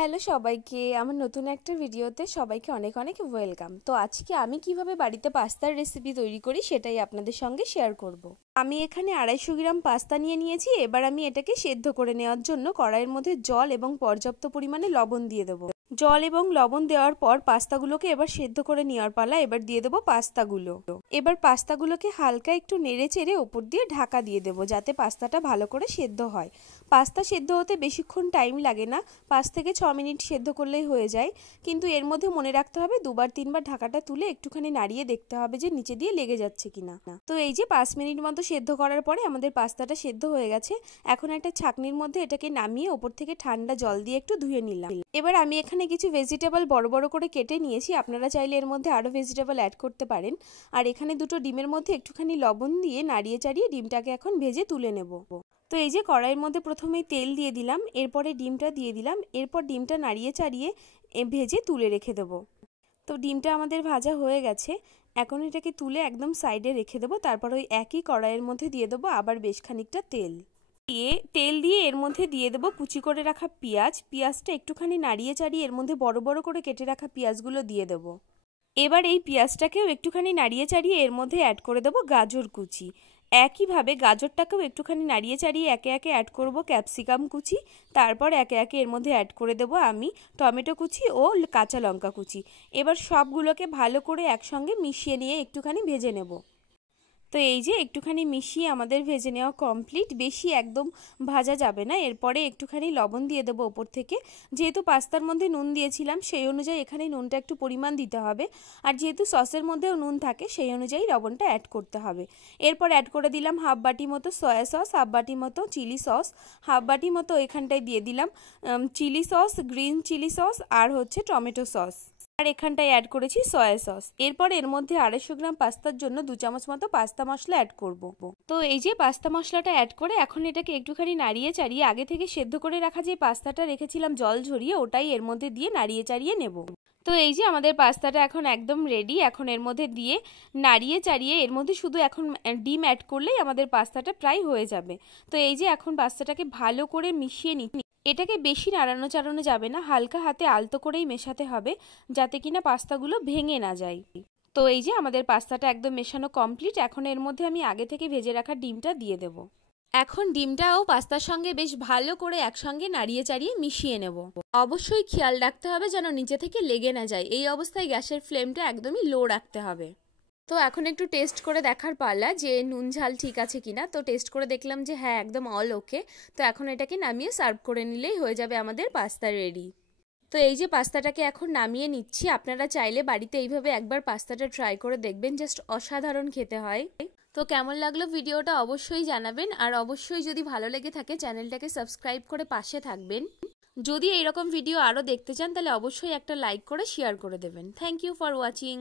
Hello সবাইকে, আমার নতুন একটা ভিডিওতে সবাইকে অনেক অনেক ওয়েলকাম। তো আজকে আমি কিভাবে বাড়িতে পাস্তার রেসিপি তৈরি করি সেটাই আপনাদের সঙ্গে শেয়ার করব। আমি এখানে 250 গ্রাম পাস্তা নিয়ে নিয়েছি। এবার আমি এটাকে সেদ্ধ করে নেওয়ার জন্য কড়াইয়ের মধ্যে জল এবং পর্যাপ্ত পরিমাণে লবণ দিয়ে দেবো। জল এবং লবণ দেওয়ার পর পাস্তাগুলোকে এবার সেদ্ধ করে নেওয়ার পালা। এবার দিয়ে দেবো পাস্তাগুলো। এবার পাস্তাগুলোকে হালকা একটু নেড়ে চেড়ে ওপর দিয়ে ঢাকা দিয়ে দেবো, যাতে পাস্তাটা ভালো করে সেদ্ধ হয়। পাস্তা সেদ্ধ হতে বেশিক্ষণ টাইম লাগে না, 5 থেকে 6 মিনিট সেদ্ধ করলেই হয়ে যায়। কিন্তু এর মধ্যে মনে রাখতে হবে 2-3 বার ঢাকাটা তুলে একটুখানি নাড়িয়ে দেখতে হবে যে নিচে দিয়ে লেগে যাচ্ছে কিনা। তো এই যে 5 মিনিট মতো সেদ্ধ করার পরে আমাদের পাস্তাটা সেদ্ধ হয়ে গেছে। এখন একটা ছাঁকনির মধ্যে এটাকে নামিয়ে ওপর থেকে ঠান্ডা জল দিয়ে একটু ধুয়ে নিলাম। এবার আমি এখানে কিছু ভেজিটেবল বড় বড় করে কেটে নিয়েছি। আপনারা চাইলে এর মধ্যে আরও ভেজিটেবল অ্যাড করতে পারেন। আর এখানে 2টো ডিমের মধ্যে একটুখানি লবণ দিয়ে নাড়িয়ে চাড়িয়ে ডিমটাকে এখন ভেজে তুলে নেব। তো এই যে কড়াইয়ের মধ্যে প্রথমেই তেল দিয়ে দিলাম, এরপরে ডিমটা দিয়ে দিলাম, এরপর ডিমটা নাড়িয়ে চাড়িয়ে ভেজে তুলে রেখে দেবো। তো ডিমটা আমাদের ভাজা হয়ে গেছে। এখন এটাকে তুলে একদম সাইডে রেখে দেবো। তারপর ওই একই কড়াইয়ের মধ্যে দিয়ে দেবো আবার বেশ খানিকটা তেল দিয়ে এর মধ্যে দিয়ে দেবো কুচি করে রাখা পেঁয়াজটা একটুখানি নাড়িয়ে চাড়িয়ে এর মধ্যে বড় বড় করে কেটে রাখা পেঁয়াজগুলো দিয়ে দেবো। এবার এই পেঁয়াজটাকেও একটুখানি নাড়িয়ে চাড়িয়ে এর মধ্যে অ্যাড করে দেবো গাজর কুচি। একইভাবে গাজরটাকেও একটুখানি নাড়িয়ে চাড়িয়ে একে একে অ্যাড করব ক্যাপসিকাম কুচি। তারপর একে একে এর মধ্যে অ্যাড করে দেবো আমি টমেটো কুচি ও কাঁচা লঙ্কা কুচি। এবার সবগুলোকে ভালো করে একসঙ্গে মিশিয়ে নিয়ে একটুখানি ভেজে নেব। তো এই যে একটুখানি মিশিয়ে আমাদের ভেজে নেওয়া কমপ্লিট। বেশি একদম ভাজা যাবে না। এরপরে একটুখানি লবণ দিয়ে দেবো ওপর থেকে। যেহেতু পাস্তার মধ্যে নুন দিয়েছিলাম সেই অনুযায়ী এখানে নুনটা একটু পরিমাণ দিতে হবে। আর যেহেতু সসের মধ্যেও নুন থাকে সেই অনুযায়ী লবণটা অ্যাড করতে হবে। এরপর অ্যাড করে দিলাম হাফ বাটি মতো সয়া সস, হাফ বাটি মতো চিলি সস, হাফ বাটি মতো এখানটায় দিয়ে দিলাম chilli sauce, green chilli sauce আর হচ্ছে টমেটো সস। আর এখানটায় অ্যাড করেছি সয়া সস। এরপর এর মধ্যে 250 গ্রাম পাস্তার জন্য 2 চামচ মতো পাস্তা মশলা অ্যাড করব। তো এই যে পাস্তা মশলাটা অ্যাড করে এখন এটাকে একটুখানি নাড়িয়ে চাড়িয়ে আগে থেকে সেদ্ধ করে রাখা যে পাস্তাটা রেখেছিলাম জল ঝরিয়ে ওটাই এর মধ্যে দিয়ে নাড়িয়ে চাড়িয়ে নেব। তো এই যে আমাদের পাস্তাটা এখন একদম রেডি। এখন এর মধ্যে দিয়ে নাড়িয়ে চাড়িয়ে এর মধ্যে শুধু এখন ডিম অ্যাড করলেই আমাদের পাস্তাটা প্রায় হয়ে যাবে। তো এই যে এখন পাস্তাটাকে ভালো করে মিশিয়ে নিচ্ছি। এটাকে বেশি নাড়ানো চাড়ানো যাবে না, হালকা হাতে আলতো করেই মেশাতে হবে যাতে কিনা পাস্তাগুলো ভেঙে না যায়। তো এই যে আমাদের পাস্তাটা একদম মেশানো কমপ্লিট। এখন এর মধ্যে আমি আগে থেকে ভেজে রাখা ডিমটা দিয়ে দেব। এখন ডিমটাও পাস্তার সঙ্গে বেশ ভালো করে একসঙ্গে নাড়িয়ে চাড়িয়ে মিশিয়ে নেব। অবশ্যই খেয়াল রাখতে হবে যেন নিচে থেকে লেগে না যায়। এই অবস্থায় গ্যাসের ফ্লেমটা একদমই লো রাখতে হবে। তো এখন একটু টেস্ট করে দেখার পালা যে নুন ঝাল ঠিক আছে কিনা। তো টেস্ট করে দেখলাম যে হ্যাঁ একদম অল ওকে। তো এখন এটাকে নামিয়ে সার্ভ করে নিলেই হয়ে যাবে আমাদের পাস্তা রেডি। তো এই যে পাস্তাটাকে এখন নামিয়ে নিচ্ছি। আপনারা চাইলে বাড়িতে এইভাবে একবার পাস্তাটা ট্রাই করে দেখবেন, জাস্ট অসাধারণ খেতে হয়। তো কেমন লাগলো ভিডিওটা অবশ্যই জানাবেন। আর অবশ্যই যদি ভালো লেগে থাকে চ্যানেলটাকে সাবস্ক্রাইব করে পাশে থাকবেন। যদি এইরকম ভিডিও আরও দেখতে চান তাহলে অবশ্যই একটা লাইক করে শেয়ার করে দেবেন। Thank you for watching.